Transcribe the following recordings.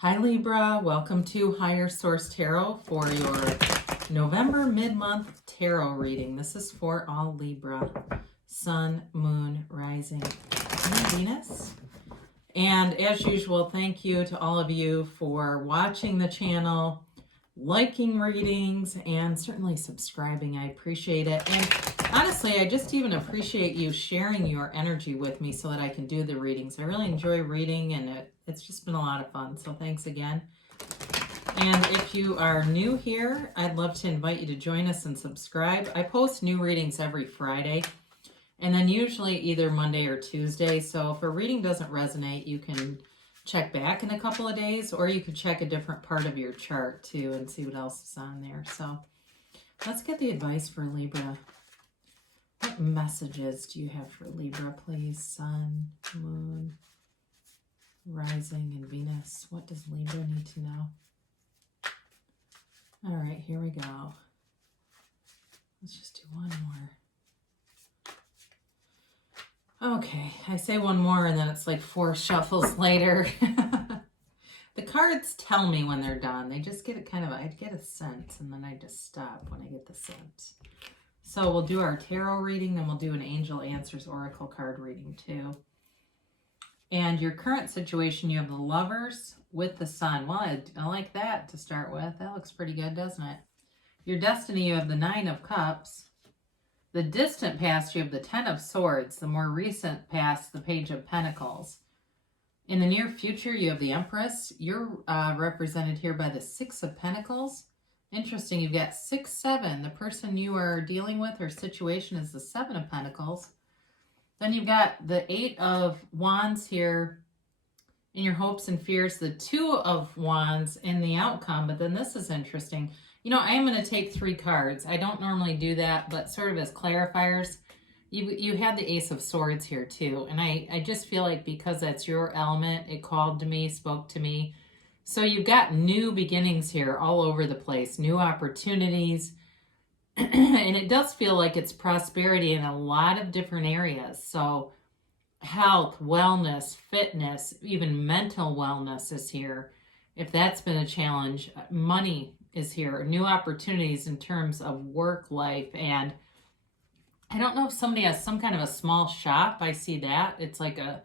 Hi Libra, welcome to Higher Source Tarot for your November mid-month tarot reading. This is for all Libra, Sun, Moon, Rising, and Venus. And as usual, thank you to all of you for watching the channel, liking readings, and certainly subscribing. I appreciate it. And honestly, I just even appreciate you sharing your energy with me so that I can do the readings. I really enjoy reading, and it's just been a lot of fun. So thanks again. And if you are new here, I'd love to invite you to join us and subscribe. I post new readings every Friday, and then usually either Monday or Tuesday. So if a reading doesn't resonate, you can check back in a couple of days, or you could check a different part of your chart too and see what else is on there. So let's get the advice for Libra. What messages do you have for Libra, please? Sun, Moon, Rising, and Venus. What does Libra need to know? All right, here we go. Let's just do one more. Okay, I say one more and then it's like 4 shuffles later. The cards tell me when they're done. They just get I get a sense, and then I just stop when I get the sense. So we'll do our tarot reading, then we'll do an Angel Answers Oracle card reading too. And your current situation, you have the Lovers with the Sun. Well, I like that to start with. That looks pretty good, doesn't it? Your destiny, you have the 9 of Cups. The distant past, you have the 10 of Swords. The more recent past, the Page of Pentacles. In the near future, you have the Empress. You're represented here by the 6 of Pentacles. Interesting, you've got 6, 7. The person you are dealing with or situation is the 7 of Pentacles. Then you've got the 8 of Wands here in your hopes and fears, the 2 of Wands in the outcome. But then this is interesting. You know, I am going to take 3 cards. I don't normally do that, but sort of as clarifiers. You had the Ace of Swords here too. And I just feel like because that's your element, it called to me, spoke to me. So you've got new beginnings here all over the place, new opportunities. And it does feel like it's prosperity in a lot of different areas. So health, wellness, fitness, even mental wellness is here. If that's been a challenge, money is here, new opportunities in terms of work life. And I don't know if somebody has some kind of a small shop. I see that. It's like a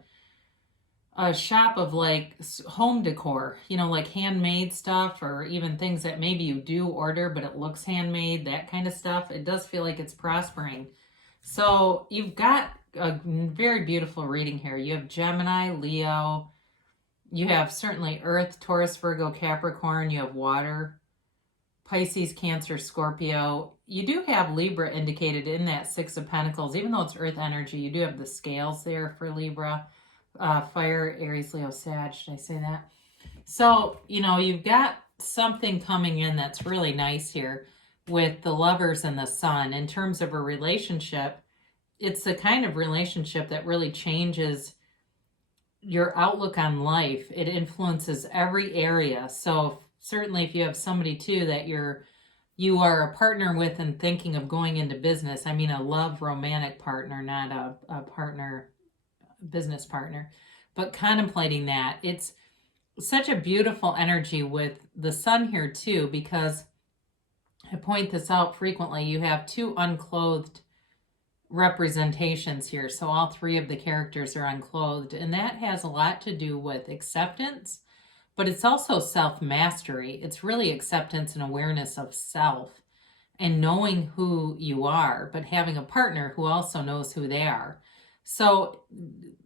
shop of like home decor, you know, like handmade stuff, or even things that maybe you do order, but it looks handmade, that kind of stuff. It does feel like it's prospering. So you've got a very beautiful reading here. You have Gemini, Leo. You have certainly Earth, Taurus, Virgo, Capricorn. You have water, Pisces, Cancer, Scorpio. You do have Libra indicated in that 6 of Pentacles. Even though it's Earth energy, you do have the scales there for Libra. Fire, Aries, Leo, Sag. Did I say that? So, you know, you've got something coming in that's really nice here with the Lovers and the Sun. In terms of a relationship, it's the kind of relationship that really changes your outlook on life. It influences every area. So certainly if you have somebody too that you are a partner with and thinking of going into business, I mean a love romantic partner, not a partner, business partner, but contemplating that. It's such a beautiful energy with the Sun here too, because I point this out frequently. You have 2 unclothed representations here. So all 3 of the characters are unclothed, and that has a lot to do with acceptance, but it's also self-mastery. It's really acceptance and awareness of self and knowing who you are, but having a partner who also knows who they are. So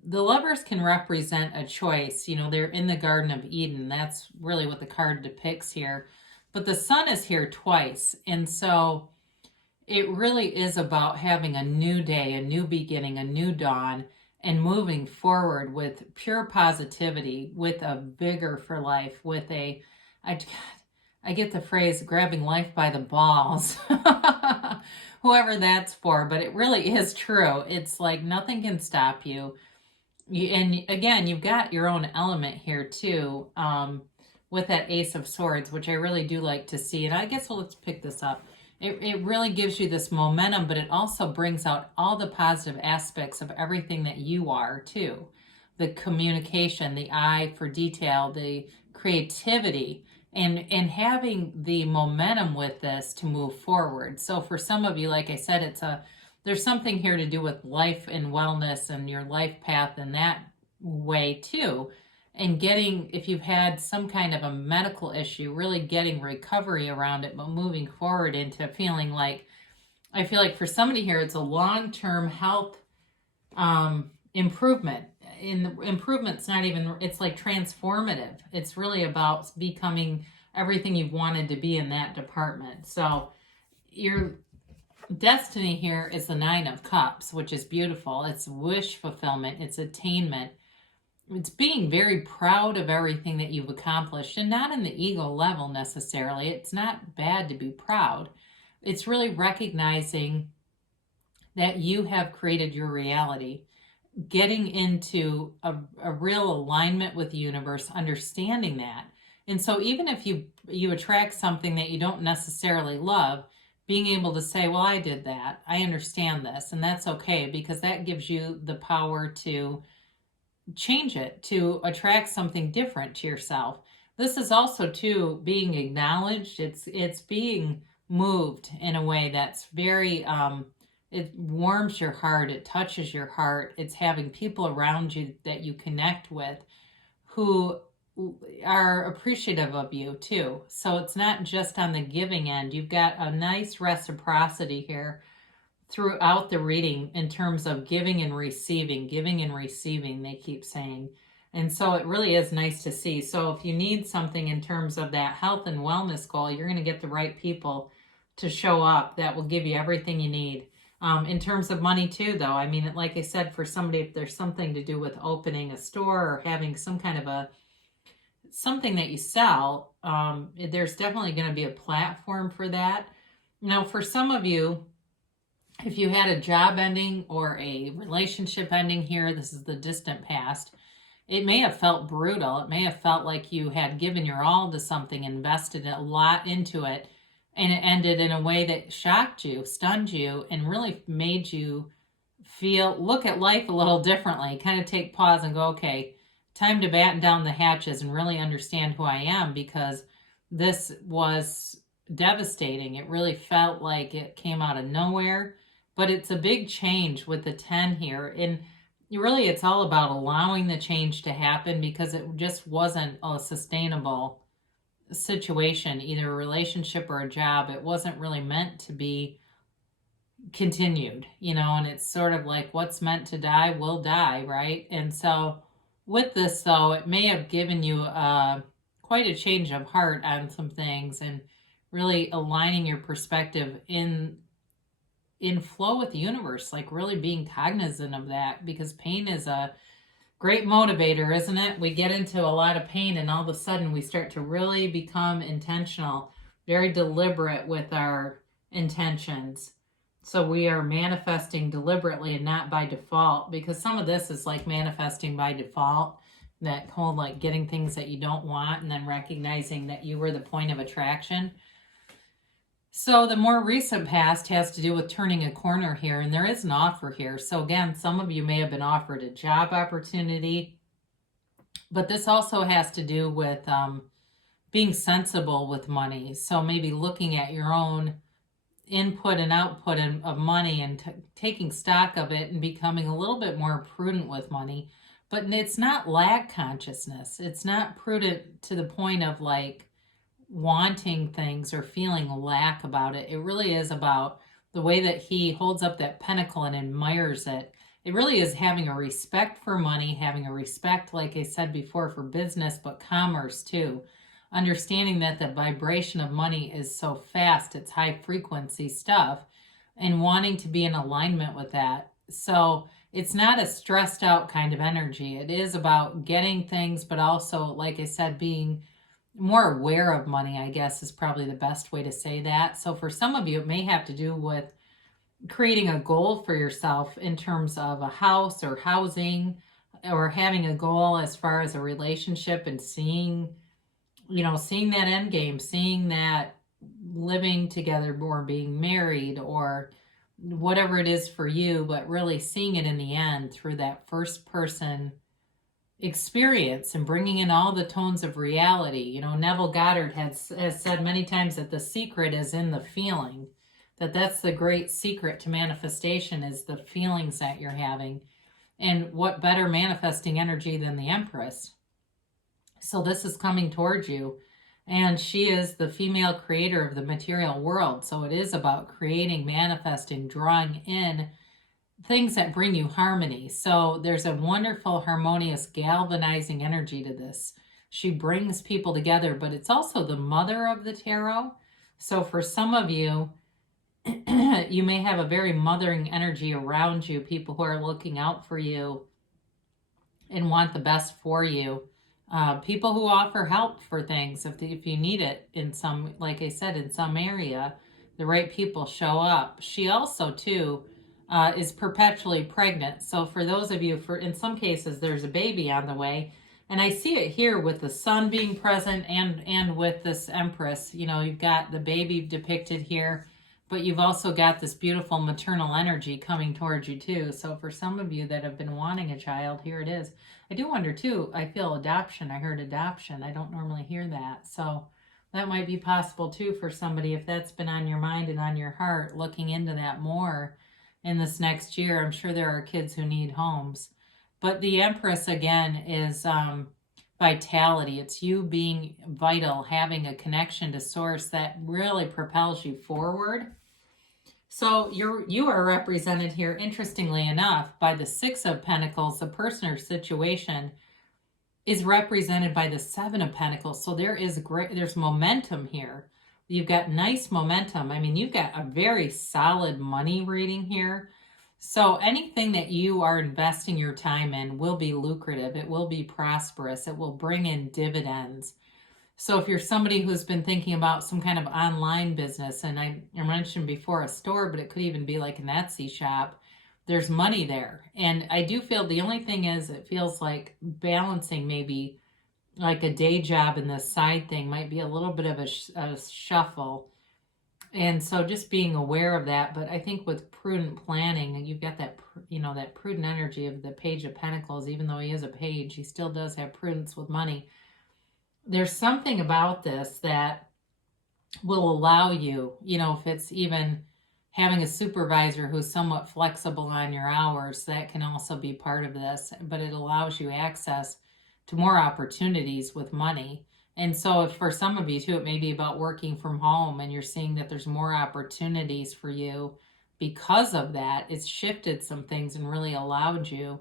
the Lovers can represent a choice. You know, they're in the Garden of Eden. That's really what the card depicts here. But the Sun is here twice. And so it really is about having a new day, a new beginning, a new dawn, and moving forward with pure positivity, with a vigor for life, with I get the phrase grabbing life by the balls. Whoever that's for, but it really is true. It's like nothing can stop you. And again, you've got your own element here too, with that Ace of Swords, which I really do like to see. And I guess, well, let's pick this up. It really gives you this momentum, but it also brings out all the positive aspects of everything that you are too. The communication, the eye for detail, the creativity and having the momentum with this to move forward. So for some of you, like I said, there's something here to do with life and wellness and your life path in that way too. And getting, if you've had some kind of a medical issue, really getting recovery around it, but moving forward into feeling like, I feel like for somebody here, it's a long-term health improvement. Improvement's not even, it's like transformative. It's really about becoming everything you've wanted to be in that department. So your destiny here is the Nine of Cups, which is beautiful. It's wish fulfillment. It's attainment. It's being very proud of everything that you've accomplished, and not in the ego level necessarily. It's not bad to be proud. It's really recognizing that you have created your reality, getting into a real alignment with the universe, understanding that. And so even if you attract something that you don't necessarily love, being able to say, well, I did that. I understand this. And that's okay, because that gives you the power to change it, to attract something different to yourself. This is also, too, being acknowledged. It's being moved in a way that's very, it warms your heart. It touches your heart. It's having people around you that you connect with who are appreciative of you too. So it's not just on the giving end. You've got a nice reciprocity here throughout the reading in terms of giving and receiving, they keep saying. And so it really is nice to see. So if you need something in terms of that health and wellness goal, you're going to get the right people to show up that will give you everything you need. In terms of money too, though, I mean, like I said, for somebody, if there's something to do with opening a store or having some kind of something that you sell, there's definitely going to be a platform for that. Now, for some of you, if you had a job ending or a relationship ending here, this is the distant past, it may have felt brutal. It may have felt like you had given your all to something, invested a lot into it, and it ended in a way that shocked you, stunned you, and really made you look at life a little differently, kind of take pause and go, okay, time to batten down the hatches and really understand who I am, because this was devastating. It really felt like it came out of nowhere, but it's a big change with the 10 here. And really, it's all about allowing the change to happen, because it just wasn't a sustainable situation, either a relationship or a job. It wasn't really meant to be continued, and it's sort of like what's meant to die will die, right? And so with this, though, it may have given you quite a change of heart on some things, and really aligning your perspective in flow with the universe, like really being cognizant of that, because pain is a great motivator, isn't it? We get into a lot of pain, and all of a sudden we start to really become intentional, very deliberate with our intentions. So we are manifesting deliberately and not by default, because some of this is like manifesting by default, that whole like getting things that you don't want and then recognizing that you were the point of attraction. So the more recent past has to do with turning a corner here, and there is an offer here. So again, some of you may have been offered a job opportunity, but this also has to do with being sensible with money. So maybe looking at your own input and output of money and taking stock of it and becoming a little bit more prudent with money. But it's not lack consciousness. It's not prudent to the point of like wanting things or feeling lack about it. It really is about the way that he holds up that pentacle and admires it. It really is having a respect for money, having a respect, like I said before, for business, but commerce too. Understanding that the vibration of money is so fast, it's high frequency stuff, and wanting to be in alignment with that. So it's not a stressed out kind of energy. It is about getting things, but also, like I said, being more aware of money, I guess, is probably the best way to say that. So for some of you, it may have to do with creating a goal for yourself in terms of a house or housing, or having a goal as far as a relationship and seeing that end game, seeing that living together or being married or whatever it is for you, but really seeing it in the end through that first person experience and bringing in all the tones of reality. You know, Neville Goddard has said many times that the secret is in the feeling, that's the great secret to manifestation, is the feelings that you're having. And what better manifesting energy than the Empress? So this is coming towards you, and she is the female creator of the material world. So it is about creating, manifesting, drawing in things that bring you harmony. So there's a wonderful, harmonious, galvanizing energy to this. She brings people together, but it's also the mother of the tarot. So for some of you, you may have a very mothering energy around you, people who are looking out for you and want the best for you. People who offer help for things if you need it in some, like I said, in some area, the right people show up. She also, too, is perpetually pregnant. So for those of you, in some cases, there's a baby on the way. And I see it here with the sun being present and with this Empress. You know, you've got the baby depicted here, but you've also got this beautiful maternal energy coming towards you too. So for some of you that have been wanting a child, here it is. I do wonder too, I feel adoption. I heard adoption. I don't normally hear that. So that might be possible too for somebody, if that's been on your mind and on your heart, looking into that more in this next year. I'm sure there are kids who need homes. But the Empress, again, is vitality. It's you being vital, having a connection to source that really propels you forward. So you are represented here, interestingly enough, by the Six of Pentacles. The person or situation is represented by the Seven of Pentacles. So there's momentum here. You've got nice momentum. I mean, you've got a very solid money reading here. So anything that you are investing your time in will be lucrative. It will be prosperous. It will bring in dividends. So if you're somebody who's been thinking about some kind of online business, and I mentioned before a store, but it could even be like an Etsy shop, there's money there. And I do feel the only thing is it feels like balancing maybe like a day job and this side thing might be a little bit of a shuffle. And so just being aware of that. But I think with prudent planning, and you've got that, that prudent energy of the Page of Pentacles, even though he is a page, he still does have prudence with money. There's something about this that will allow you, if it's even having a supervisor who's somewhat flexible on your hours, that can also be part of this, but it allows you access to more opportunities with money. And so if for some of you too, it may be about working from home and you're seeing that there's more opportunities for you because of that. It's shifted some things and really allowed you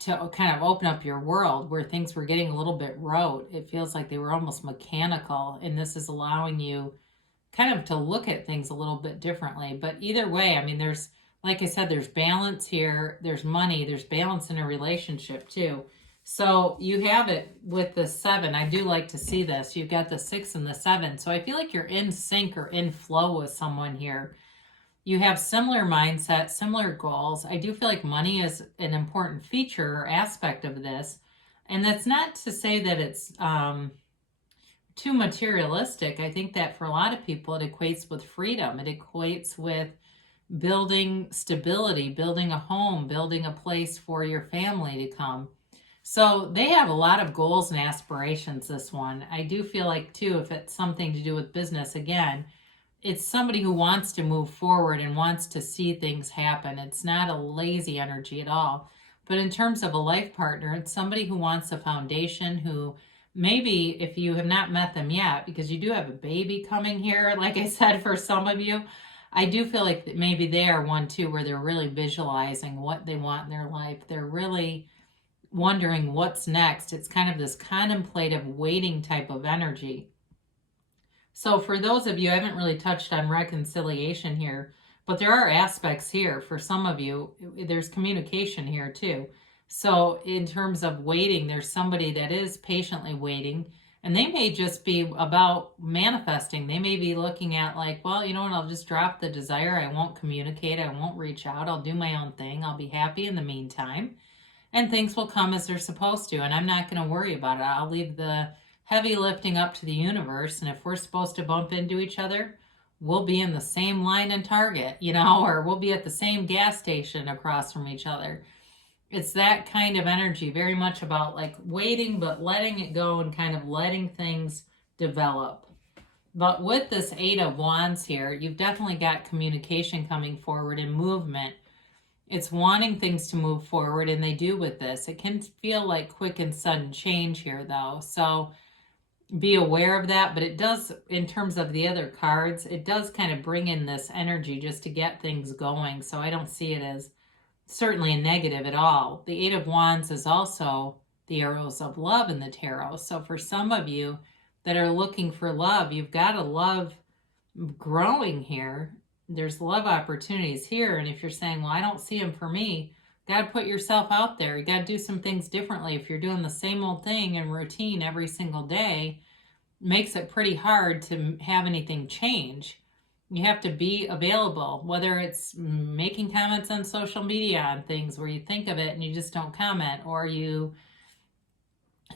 to kind of open up your world where things were getting a little bit rote. It feels like they were almost mechanical, and this is allowing you kind of to look at things a little bit differently. But either way, I mean, there's, like I said, there's balance here, there's money, there's balance in a relationship too. So you have it with the 7. I do like to see this. You've got the 6 and the 7. So I feel like you're in sync or in flow with someone here. You have similar mindset, similar goals. I do feel like money is an important feature or aspect of this. And that's not to say that it's too materialistic. I think that for a lot of people, it equates with freedom. It equates with building stability, building a home, building a place for your family to come. So they have a lot of goals and aspirations, this one. I do feel like, too, if it's something to do with business, again, it's somebody who wants to move forward and wants to see things happen. It's not a lazy energy at all. But in terms of a life partner, it's somebody who wants a foundation, who maybe, if you have not met them yet, because you do have a baby coming here, like I said, for some of you, I do feel like maybe they are one, too, where they're really visualizing what they want in their life. They're really wondering what's next. It's kind of this contemplative waiting type of energy. So for those of you, I haven't really touched on reconciliation here, but there are aspects here. For some of you, there's communication here too. So in terms of waiting, there's somebody that is patiently waiting, and they may just be about manifesting. They may be looking at like, well, you know what, I'll just drop the desire. I won't communicate. I won't reach out. I'll do my own thing. I'll be happy in the meantime. And things will come as they're supposed to, and I'm not going to worry about it. I'll leave the heavy lifting up to the universe, and if we're supposed to bump into each other, we'll be in the same line in Target, or we'll be at the same gas station across from each other. It's that kind of energy, very much about like waiting, but letting it go and kind of letting things develop. But with this Eight of Wands here, you've definitely got communication coming forward and movement. It's wanting things to move forward, and they do with this. It can feel like quick and sudden change here, though. So be aware of that. But it does, in terms of the other cards, it does kind of bring in this energy just to get things going. So I don't see it as certainly a negative at all. The Eight of Wands is also the arrows of love in the tarot. So for some of you that are looking for love, you've got a love growing here. There's love opportunities here. And if you're saying, well, I don't see them for me, got to put yourself out there. You got to do some things differently. If you're doing the same old thing and routine every single day, makes it pretty hard to have anything change. You have to be available, whether it's making comments on social media on things where you think of it and you just don't comment, or you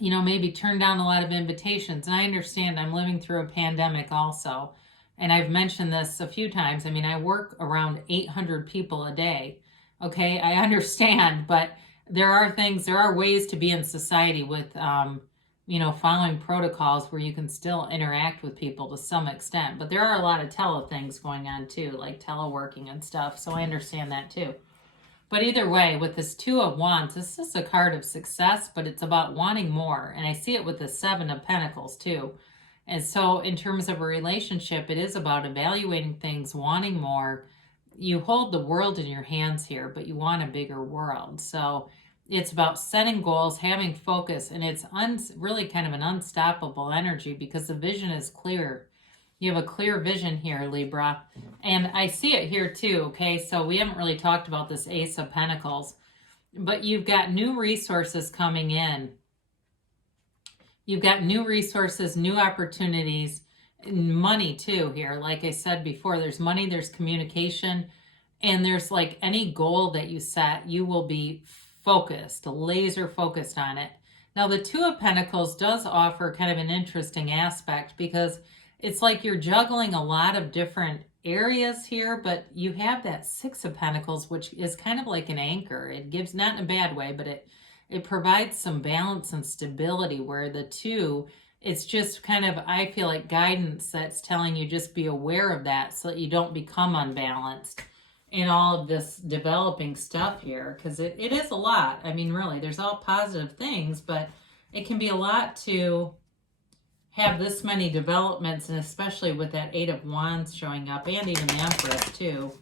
maybe turn down a lot of invitations. And I understand I'm living through a pandemic also. And I've mentioned this a few times. I mean, I work around 800 people a day. Okay, I understand, but there are ways to be in society with, following protocols where you can still interact with people to some extent. But there are a lot of things going on too, like teleworking and stuff. So I understand that too. But either way, with this Two of Wands, this is a card of success, but it's about wanting more. And I see it with the Seven of Pentacles too. And so in terms of a relationship, it is about evaluating things, wanting more. You hold the world in your hands here, but you want a bigger world. So it's about setting goals, having focus, and it's really kind of an unstoppable energy because the vision is clear. You have a clear vision here, Libra. And I see it here too, okay? So we haven't really talked about this Ace of Pentacles, but you've got new resources coming in. You've got new resources, new opportunities, money too here. Like I said before, there's money, there's communication, and there's like any goal that you set, you will be focused, laser focused on it. Now, the Two of Pentacles does offer kind of an interesting aspect because it's like you're juggling a lot of different areas here, but you have that Six of Pentacles, which is kind of like an anchor. It gives, not in a bad way, but it provides some balance and stability, where the two, it's just kind of, I feel like guidance that's telling you just be aware of that so that you don't become unbalanced in all of this developing stuff here, because it is a lot. I mean, really, there's all positive things, but it can be a lot to have this many developments, and especially with that Eight of Wands showing up, and even the Empress too.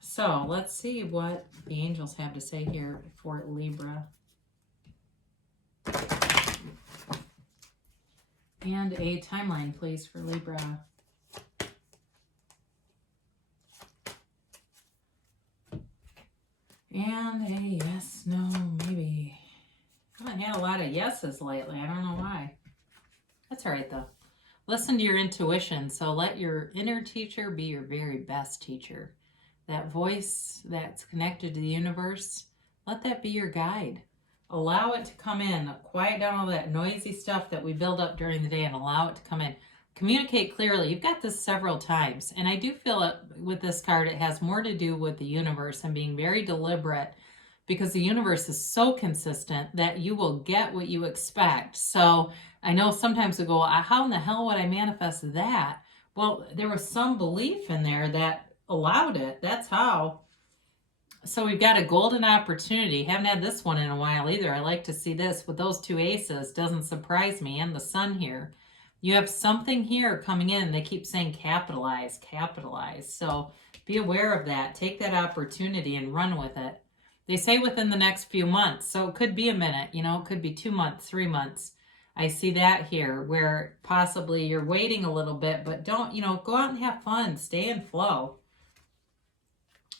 So let's see what the angels have to say here for Libra. And a timeline, please, for Libra. And a yes, no, maybe. I haven't had a lot of yeses lately. I don't know why. That's all right, though. Listen to your intuition. So let your inner teacher be your very best teacher. That voice that's connected to the universe, let that be your guide. Allow it to come in. Quiet down all that noisy stuff that we build up during the day and allow it to come in. Communicate clearly. You've got this several times. And I do feel it with this card, it has more to do with the universe and being very deliberate, because the universe is so consistent that you will get what you expect. So I know sometimes we go, how in the hell would I manifest that? Well, there was some belief in there that allowed it. That's how. So we've got a golden opportunity. Haven't had this one in a while either. I like to see this with those two aces. Doesn't surprise me. And the sun here. You have something here coming in. They keep saying capitalize, capitalize. So be aware of that. Take that opportunity and run with it. They say within the next few months. So it could be a minute. It could be 2 months, 3 months. I see that here where possibly you're waiting a little bit, but don't, go out and have fun. Stay in flow.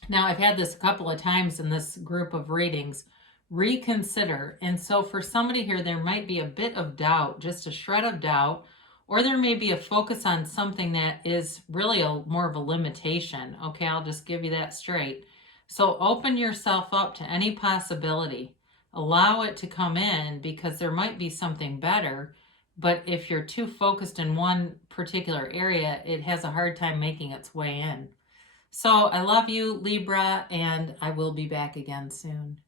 Now, I've had this a couple of times in this group of readings. Reconsider. And so for somebody here, there might be a bit of doubt, just a shred of doubt, or there may be a focus on something that is really more of a limitation. Okay, I'll just give you that straight. So open yourself up to any possibility. Allow it to come in, because there might be something better. But if you're too focused in one particular area, it has a hard time making its way in. So I love you, Libra, and I will be back again soon.